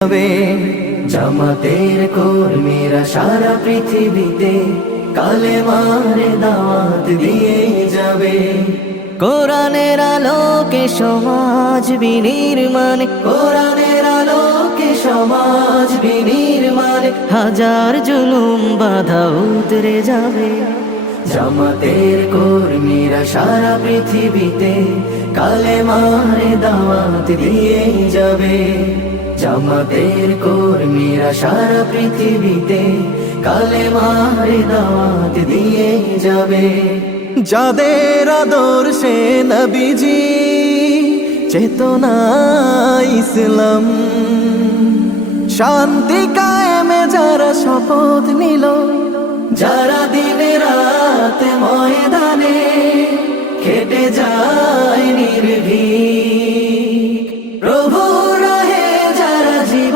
যাবে জামাতের কর্মীরা সারা পৃথিবীতে কালেমার দাওয়াত দিয়ে যাবে। কোরআনের আলোকে সমাজ বিনির্মাণ, কোরআনের আলোকে সমাজ বিনির্মাণ, হাজার জুলুম বাধা উতরে যাবে। জামাতের কর্মীরা সারা পৃথিবীতে কালেমার দাওয়াত দিয়ে যাবে। জামাতের কর্মীরা সারা পৃথিবীতে কালেমার দাওয়াত দিয়ে যাবে। যাদের আদর্শে নবীজি চেতনা ইসলাম, শান্তি কায়েমে যারা শপথ নিল, যারা দিনে রাতে ময়দানে খেটে যায় নির্ভীক,